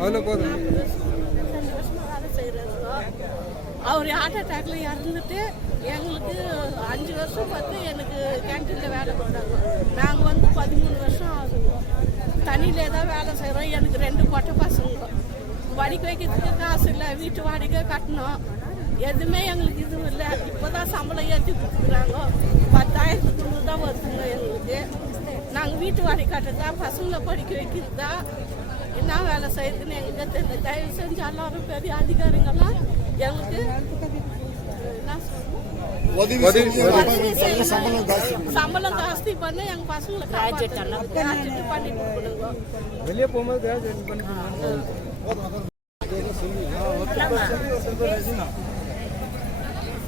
அவ்வளோ போதும். 2 வருஷமாக வேலை செய்கிறாங்க. அவர் ஹார்ட் அட்டாக்ல இறந்துட்டு எங்களுக்கு 5 வருஷம் பார்த்து எனக்கு கேன்டீனில் வேலை போட்டாங்க. நாங்கள் வந்து 13 வருஷம் ஆகுங்க. தண்ணியிலே தான் வேலை செய்கிறோம். எனக்கு 2 பொட்டை பசங்க. படிக்க வைக்கிறதுக்கு காசு இல்லை, வீட்டு வாடகை கட்டணும், எதுவுமே எங்களுக்கு இதுவும் இல்லை. இப்போ தான் சம்பளம் ஏற்றி கொடுத்துக்கிறாங்க. 10,000 தான் வருதுங்க எங்களுக்கு. நாங்கள் வீட்டு வாடகை கட்டுறதா, பசங்களை படிக்க வைக்கிறதா, என்ன வேலை செய்யுதுன்னு எங்களுக்கு தெரியல. தயவு செஞ்சு எல்லாரும் பெரிய அதிகாரிங்கெல்லாம் எங்களுக்கு என்ன சம்பளம் ஜாஸ்தி பண்ணி எங்க பசங்களை கிராஜுவேட் பண்ணி கொடுக்கணுங்க. வெளியே போகும்போது கிராஜுவேட் பண்ணி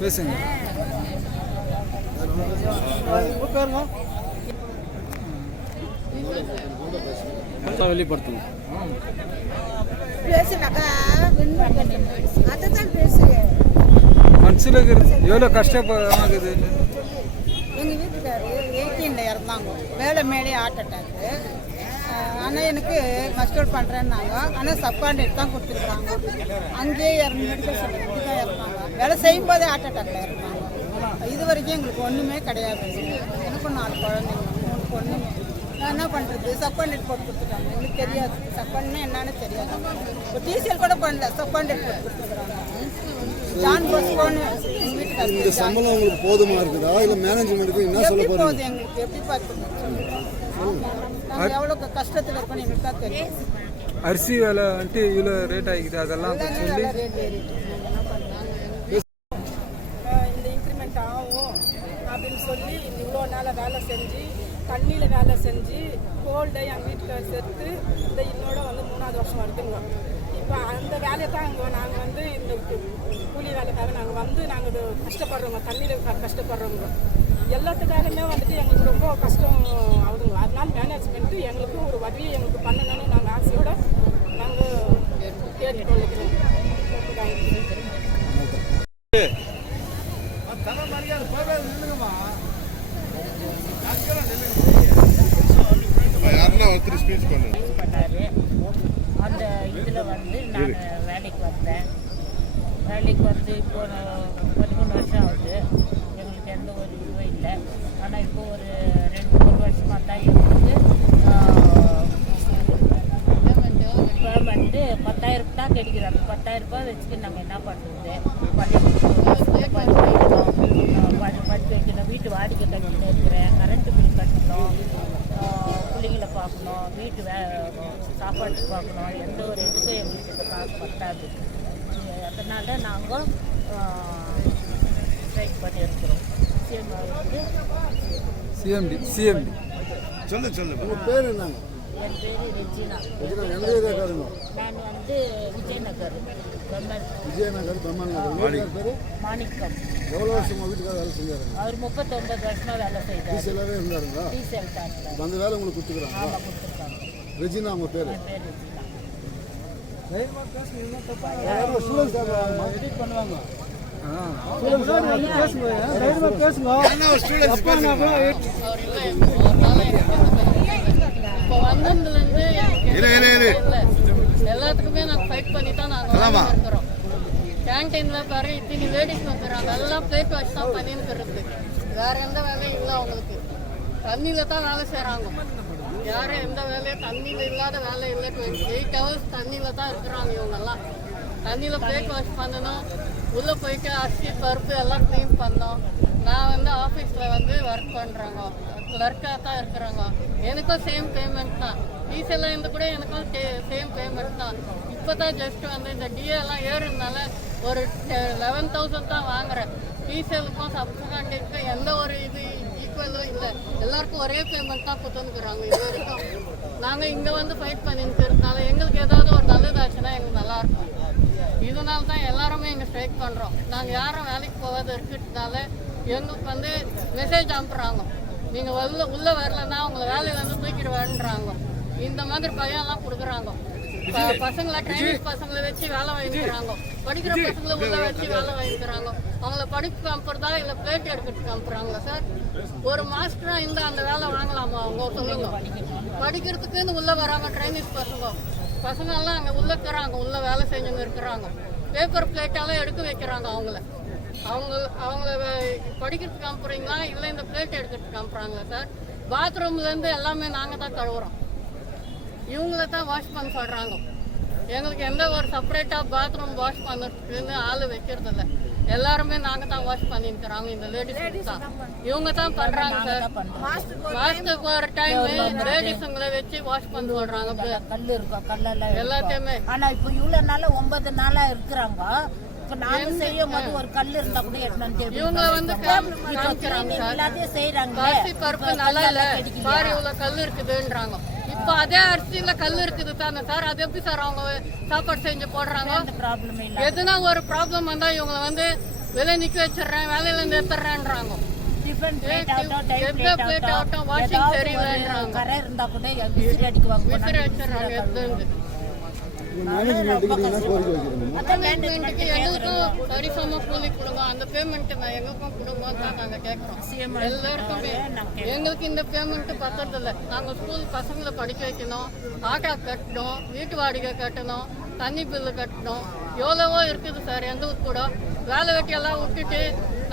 பேசுங்க. வெளிப்படுத்துங்க. மனசில் எவ்வளோ கஷ்டப்படுது. எங்கள் வீட்டுக்காரு 18ல் இறந்தாங்க. மேலே ஹார்ட் அட்டாக்கு. ஆனால் எனக்கு மஸ்டர்ட் பண்ணுறேன்னாங்க. ஆனால் சப்கான்ட்ராக்ட் தான் கொடுத்துருக்காங்க. அங்கேயே மெடிக்கல் சென்டர் தான் இறந்தாங்க. வேலை செய்யும் போதே ஹார்ட் அட்டாக்ல இறந்தாங்க. இது வரைக்கும் எங்களுக்கு ஒன்றுமே கிடையாது. எனக்கும் 4 குழந்தைங்க, 3 பொண்ணுங்க. நான் என்ன பண்ணுறது? சப்கான்ட்ராக்ட் போட்டு கொடுத்துட்டாங்க. எங்களுக்கு தெரியாது சப்கான்ட்னா என்னன்னு தெரியாது. இப்போ டிசிஎல் கூட பண்ணல, சப்கான்ட்ராக்ட் போட்டு கொடுத்துருக்காங்க. ஜான் போஸ்ட்போன் எங்கள் வீட்டுக்காரர். இந்த சம்பளம் உங்களுக்கு போதுமா இருக்குதா இல்லை மேனேஜ்மெண்ட்டுக்கு என்ன சொல்ல போறீங்க? போகுது எங்களுக்கு எப்படி பார்த்துக்கணும்? நாங்கள் எவ்வளோ கஷ்டத்தில் இருக்கோம் எங்களுக்கு தான் தெரியும். அரிசி வேலை வந்துட்டு இவ்வளோ ரேட் ஆகிக்குது. அதெல்லாம் சொல்லி இந்த இன்க்ரிமெண்ட் ஆகும் அப்படின்னு சொல்லி இவ்வளோ நாளாக வேலை செஞ்சு, தண்ணியில் வேலை செஞ்சு, கோல்டை எங்கள் வீட்டுக்காரர் சேர்த்து இந்த இன்னோட வந்து 3வது வருஷம் வருதுங்க. இப்போ அந்த வேலையை தான் நாங்கள் வந்து இந்த கூலி வேலைக்காக நாங்கள் இது கஷ்டப்படுறோங்க. தண்ணியில் கஷ்டப்படுறோங்க. எல்லாத்துக்காகவே வந்துட்டு எங்களுக்கு ரொம்ப கஷ்டம் ஆகுதுங்க. அதனால மேனேஜ்மெண்ட்டு எங்களுக்கு ஒரு உதவியை எங்களுக்கு பண்ணணும்னு நாங்கள் ஆசையோடு நாங்கள் கேட்டுக்கொள்ளுக்கிறோம். அந்த இதில் வந்து நான் வேலைக்கு வந்தேன். வேலைக்கு வந்து இப்போ 13 வருஷம் ஆகுது. எங்களுக்கு எந்த ஒரு இதுவும் இல்லை. ஆனால் இப்போ ஒரு 2-3 வருஷமாக தான் எங்களுக்கு பேமெண்ட்டு 10,000 தான் கிடைக்கிறாங்க. 10,000 ரூபாய் வச்சுட்டு நாங்கள் என்ன பண்ணுறது? பள்ளிக்கூடத்தில் படிக்க வைக்கணும், வீட்டு வாடகை கட்டின்னு இருக்கிறேன், கரண்ட்டு பில் கட்டணும், பிள்ளைங்களை பார்க்கணும், வீட்டு சாப்பாட்டுக்கு பார்க்கணும். எந்த ஒரு இதுக்கும் எங்களுக்கு இந்த காசு பத்தாது. அதனால் நாங்கள் ஸ்ட்ரைக் பண்ணி இருக்கிறோம். சிஎம்டி சொல்லு உங்கள் பேர் என்னங்க? என் பேர் ரெஜினா. நான் வந்து விஜயநகர் பெம்மல் பேர் மாணிக்கம். எவ்வளோ வருஷம் வீட்டுக்கார வேலை செஞ்சாரு? அவர் 39 வருஷமாக வேலை செய்தார். டிசிஎல்லாவே இருந்தாருங்களா? டிசிஎல் தான். அந்த வேலை உங்களுக்கு கொடுத்துக்கிறாங்க? ஆமாம், கொடுத்துருக்காங்க. ரெஜினா உங்கள் பேர்? என் பேர் ரெஜினா. பண்ணுவாங்க. இப்போ வந்ததுலேருந்து எல்லாத்துக்குமே நாங்கள் ஃபைட் பண்ணி தான் நாங்கள் இருக்கிறோம். கேன்டீனில் பாரு இத்தனை லேடிஸ் வந்துடுறாங்க. எல்லாம் பிளேட் வாஷ் தான் பண்ணின்னு வேற எந்த வேலையும் இல்லை அவங்களுக்கு. தண்ணியில் தான் வேலை செய்கிறாங்க. யாரும் எந்த வேலையும் தண்ணியில் இல்லாத வேலை இல்லை. 8 hours தண்ணியில் தான் இருக்கிறாங்க இவங்கெல்லாம். தண்ணியில் பிளேட் வாஷ் பண்ணணும், உள்ளே போயிட்டு அரிசி பருப்பு எல்லாம் க்ளீன் பண்ணோம். நான் வந்து ஆஃபீஸில் வந்து ஒர்க் பண்ணுறாங்க, கிளர்க்காக தான் இருக்கிறாங்க. எனக்கும் சேம் பேமெண்ட் தான். டீசெல்லாம் இருந்து கூட எனக்கும் சேம் பேமெண்ட் தான். இப்போ தான் ஜஸ்ட் வந்து இந்த டிஏலாம் ஏறுனால ஒரு 11,000 தான் வாங்குறேன். டீசலுக்கும் சப்சிடன்ட்டுக்கும் எந்த ஒரு இது ஈக்குவலும் இல்லை. எல்லாருக்கும் ஒரே பேமெண்ட் தான் கொடுத்துருக்குறாங்க இது வரைக்கும். நாங்கள் இங்கே வந்து ஃபைட் பண்ணிருக்கிறதுனால எங்களுக்கு ஏதாவது ஒரு நல்லதாச்சுன்னா எங்களுக்கு நல்லாயிருக்கும். இதனால தான் எல்லாருமே இங்கே ஸ்ட்ரைக் பண்ணுறோம். நாங்கள் யாரும் வேலைக்கு போகாத இருக்கிறதுனால எங்களுக்கு வந்து மெசேஜ் அனுப்புகிறாங்க, நீங்கள் உள்ளே வரலன்னா உங்களை வேலையிலேருந்து தூக்கிடுவேன்றாங்க. இந்த மாதிரி பயம்லாம் கொடுக்குறாங்க. பசங்களை ட்ரைனிங் பசங்களை வச்சு வேலை வாங்கிக்கிறாங்க. படிக்கிற பசங்களை உள்ள வச்சு வேலை வாங்கிக்கிறாங்க. அவங்கள படிப்பு அனுப்புறதா இல்லை பிளேட் எடுக்கிறதுக்கு அனுப்புறாங்களா சார்? ஒரு மாஸ்டரா இந்த அந்த வேலை வாங்கலாமா? அவங்க சொல்லுங்க. படிக்கிறதுக்குன்னு உள்ள வராங்க ட்ரைனிங் பசங்க. பசங்கள்லாம் அங்கே உள்ள இருக்கிறாங்க, உள்ள வேலை செஞ்சுங்க இருக்கிறாங்க. பேப்பர் பிளேட்டெல்லாம் எடுக்க வைக்கிறாங்க அவங்கள படிக்கிறதுக்கு அனுப்புறீங்களா இல்லை இந்த பிளேட் எடுக்கிறதுக்கு அனுப்புறாங்களா சார்? பாத்ரூம்லேருந்து எல்லாமே நாங்கள் தான் கழுவுறோம், இவங்கள தான் வாஷ் பண்ண சொல்கிறாங்க. எங்களுக்கு எந்த ஒரு செப்பரேட்டாக பாத்ரூம் வாஷ் பண்ணுறதுக்குன்னு ஆள் வைக்கிறதில்ல, எல்லாருமே நாங்கள் தான் வாஷ் பண்ணிருக்கிறாங்க. இந்த லேடிஸ் தான் இவங்க தான் பண்ணுறாங்க சார். மாசத்துக்கு ஒரு டைம் லேடிஸுங்களை வச்சு வாஷ் பண்ண சொல்கிறாங்க. கல் இருக்கும், கல்லெல்லாம் எல்லாத்தையுமே. ஆனால் இப்போ இவ்வளோ நாளாக 9 நாளாக இருக்கிறாங்க. இப்போ நானும் செய்யும் போது ஒரு கல் இருந்தால் கூட இவங்க வந்து எல்லாத்தையும் செய்கிறாங்க. அரிசி பருப்பு நல்லா இல்லை சார், இவ்வளோ கல் இருக்குதுன்றாங்க. இப்போ அதே அரிசியில கல் இருக்குது தானே சார், அது எப்படி சார் அவங்க சாப்பாடு செஞ்சு போடுறாங்க? ப்ராப்ளம் இல்லை. எதுனா ஒரு ப்ராப்ளம் வந்தால் இவங்களை வந்து வெளியே நிற்க வச்சிடுறேன், வேலையிலேருந்து எடுத்துடுறேன்றாங்க. வாஷிங் தெரியலன்றாங்க, கரை இருந்தா கூட விசிறி அடிக்குவாங்க, விசிறி வச்சிடுறாங்க. எதுன்னு மேனேஜ்மெண்ட்டுக்கு எங்களுக்கும் சரிசம கூலி கொடுங்க, அந்த பேமெண்ட் நான் எங்களுக்கும் கொடுங்கன்னு தான் நாங்கள் கேட்குறோம். எல்லாருக்குமே எங்களுக்கு இந்த பேமெண்ட் பத்துறதில்ல. நாங்கள் ஸ்கூல் பசங்களை படிக்க வைக்கணும், ஆட்டோ கட்டணும், வீட்டு வாடகை கட்டணும், தண்ணி பில்லு கட்டணும், எவ்வளவோ இருக்குது சார். எந்த ஊர் கூட வேலை வெட்டியெல்லாம் விட்டுட்டு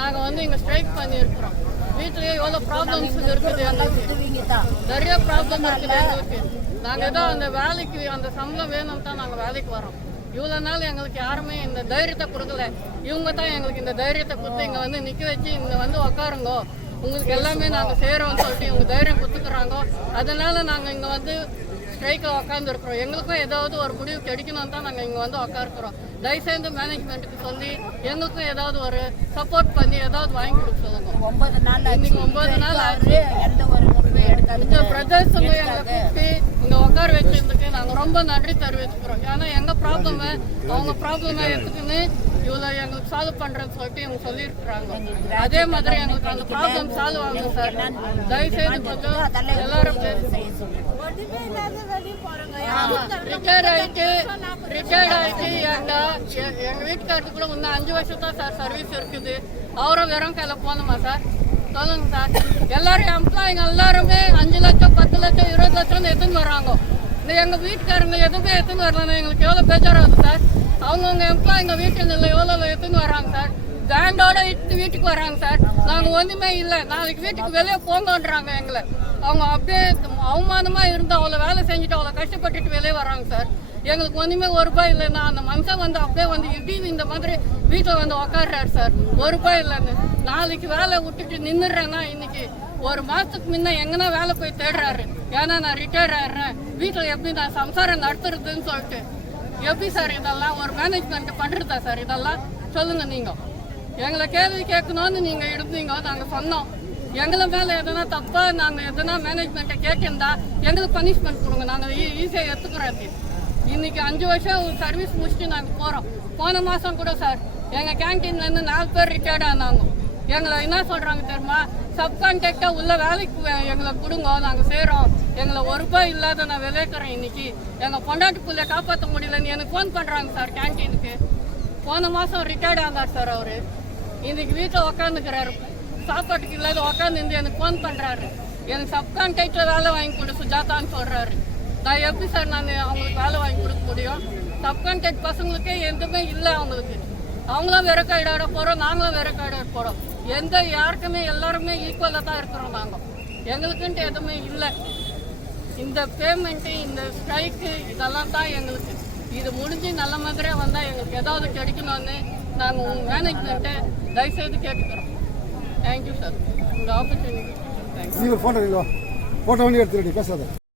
நாங்கள் வந்து இங்கே ஸ்ட்ரைக் பண்ணியிருக்கிறோம். வீட்டிலேயே எவ்வளோ ப்ராப்ளம்ஸ் இருக்குது, எங்களுக்கு நிறைய ப்ராப்ளம் இருக்குது எங்களுக்கு. நாங்கள் ஏதோ அந்த வேலைக்கு அந்த சம்பளம் வேணும் தான் நாங்கள் வேலைக்கு வரோம். இவ்வளோ நாள் எங்களுக்கு யாருமே இந்த தைரியத்தை கொடுக்கல. இவங்க தான் எங்களுக்கு இந்த தைரியத்தை கொடுத்து இங்கே வந்து நிற்க வச்சு இங்கே வந்து உக்காருங்க, உங்களுக்கு எல்லாமே நாங்கள் செய்கிறோம்னு சொல்லிட்டு இவங்க தைரியம் கொடுத்துக்குறாங்க. அதனால நாங்கள் இங்கே வந்து ஸ்ட்ரைக்கில் உக்காந்துருக்குறோம். எங்களுக்கும் ஏதாவது ஒரு முடிவு கிடைக்கணும் தான் நாங்கள் இங்கே வந்து உக்காருக்குறோம். தயவுசெய்து மேனேஜ்மெண்ட்டுக்கு சொல்லி எங்களுக்கும் ஏதாவது ஒரு சப்போர்ட் பண்ணி ஏதாவது வாங்கி கொடுக்க சொல்லுங்க. 9 நாள் இன்னைக்கு 9 நாள் ஆச்சு. எந்த ஒரு முடிவும் எடுக்காது. இந்த பிரதர்ஸுங்க எங்களை கூப்பிட்டு இங்கே உட்கார வச்சிருந்துக்கு நாங்கள் ரொம்ப நன்றி தெரிவிச்சுக்கிறோம். ஏன்னா எங்கள் ப்ராப்ளமை அவங்க ப்ராப்ளமை எடுத்துக்கின்னு இவ்வளோ எங்களுக்கு சால்வ் பண்ணுறேன்னு சொல்லிட்டு இவங்க சொல்லியிருக்கிறாங்க. அதே மாதிரி எங்களுக்கு அந்த ப்ராப்ளம் சால்வ் ஆகும் சார். தயவுசெய்து கொஞ்சம் எல்லாரும் ரிட்டையர்ட் ஆகிட்டு எங்கள் வீட்டுக்காரருக்கு கூட இன்னும் 5 வருஷம் தான் சார் சர்வீஸ் இருக்குது. அவரும் வெறும் கையில் போகணுமா சார்? சொல்லுங்க சார். எல்லாரும் எம்ப்ளாயிங்க எல்லாருமே 5 லட்சம் 10 லட்சம் 20 லட்சம்னு எடுத்துன்னு வராங்க. இந்த எங்கள் வீட்டுக்காரங்க எதுவுமே எடுத்துன்னு வரலன்னா எங்களுக்கு எவ்வளோ பேச்சாராகுது சார். அவங்கவுங்க எம்ப்ளாயிங்க வீட்டுல எவ்வளோ எடுத்துன்னு வராங்க சார். பேண்டோட வீட்டுக்கு வராங்க சார். நாங்கள் ஒன்றுமே இல்லை, நாளைக்கு வீட்டுக்கு வெளியே போங்கன்றாங்க எங்களை. அவங்க அப்படியே அவமானமாக இருந்து அவ்வளோ வேலை செஞ்சுட்டு அவ்வளோ கஷ்டப்பட்டுட்டு வெளியே வராங்க சார். எங்களுக்கு ஒன்றுமே ₹1 இல்லைன்னா அந்த மனுஷன் வந்து அப்படியே வந்து இடி இந்த மாதிரி வீட்டில் வந்து உக்காடுறாரு சார். ₹1 இல்லைன்னு நாளைக்கு வேலை விட்டுட்டு நின்றுடுறேன்னா இன்னைக்கு 1 மாதத்துக்கு முன்ன எங்கன்னா வேலை போய் தேடுறாரு. ஏன்னா நான் ரிட்டையர் ஆயிடுறேன், வீட்டில் எப்படி நான் சம்சாரம் நடத்துறதுன்னு சொல்லிட்டு. எப்படி சார் இதெல்லாம் ஒரு மேனேஜ்மெண்ட் பண்ணுறதா சார்? இதெல்லாம் சொல்லுங்கள். நீங்கள் எங்களை கேள்வி கேட்கணும்னு நீங்கள் இருந்தீங்க, நாங்கள் சொன்னோம். எங்களை மேலே எதனா தப்பாக நாங்கள் எதனா மேனேஜ்மெண்ட்டை கேட்டிருந்தா எங்களுக்கு பனிஷ்மெண்ட் கொடுங்க, நாங்கள் ஈஸியாக எடுத்துக்கிறோம். இன்னைக்கு 5 வருஷம் சர்வீஸ் முடிச்சுட்டு நாங்கள் போகிறோம். போன மாதம் கூட சார் எங்கள் கேன்டீன்லேருந்து 4 பேர் ரிட்டையர்ட் ஆனாங்க. எங்களை என்ன சொல்கிறாங்க தெரியுமா? சப்கான்ட்ராக்டாக உள்ள வேலைக்கு எங்களை கொடுங்க, நாங்கள் செய்கிறோம். எங்களை ₹1 இல்லாத நான் விளைக்கிறேன். இன்னைக்கு எங்கள் பொண்டாட்டி பிள்ளைய காப்பாற்ற முடியலன்னு எனக்கு ஃபோன் பண்ணுறாங்க சார் கேன்டீனுக்கு. போன மாதம் ரிட்டையர்ட் ஆனார் சார் அவர். இன்னைக்கு வீட்டில் உக்காந்துக்கிறாரு, சாப்பாட்டுக்கு இல்லாத உக்காந்து எனக்கு ஃபோன் பண்ணுறாரு. எனக்கு சப்கான்ட்ராக்டில் வேலை வாங்கி கொடு சுஜாதான்னு சொல்கிறாரு. நான் எப்படி சார் நான் அவங்களுக்கு வேலை வாங்கி கொடுக்க முடியும்? சப்கான்ட்ராக்ட் பசங்களுக்கே எதுவுமே இல்லை அவங்களுக்கு. அவங்களும் வேற கைடாட போகிறோம், நாங்களும் வேற கைடாட போகிறோம். யாருக்குமே எல்லாருமே ஈக்குவலாக தான் இருக்கிறோம். நாங்கள் எங்களுக்குன்ட்டு எதுவுமே இல்லை. இந்த பேமெண்ட்டு இந்த ஸ்ட்ரைக்கு இதெல்லாம் தான் எங்களுக்கு. இது முடிஞ்சு நல்ல மாதிரியாக வந்தால் எங்களுக்கு ஏதாவது கிடைக்கணும்னு நாங்கள் உங்கள் மேனேஜ்மெண்ட்டை தயவுசெய்து கேட்டுக்கிறோம். தேங்க்யூ சார், உங்கள் ஆப்பர்ச்சுனிட்டி. தேங்க்யூ. ஃபோட்டோ எடுத்துக்கிட்டு பேசாத.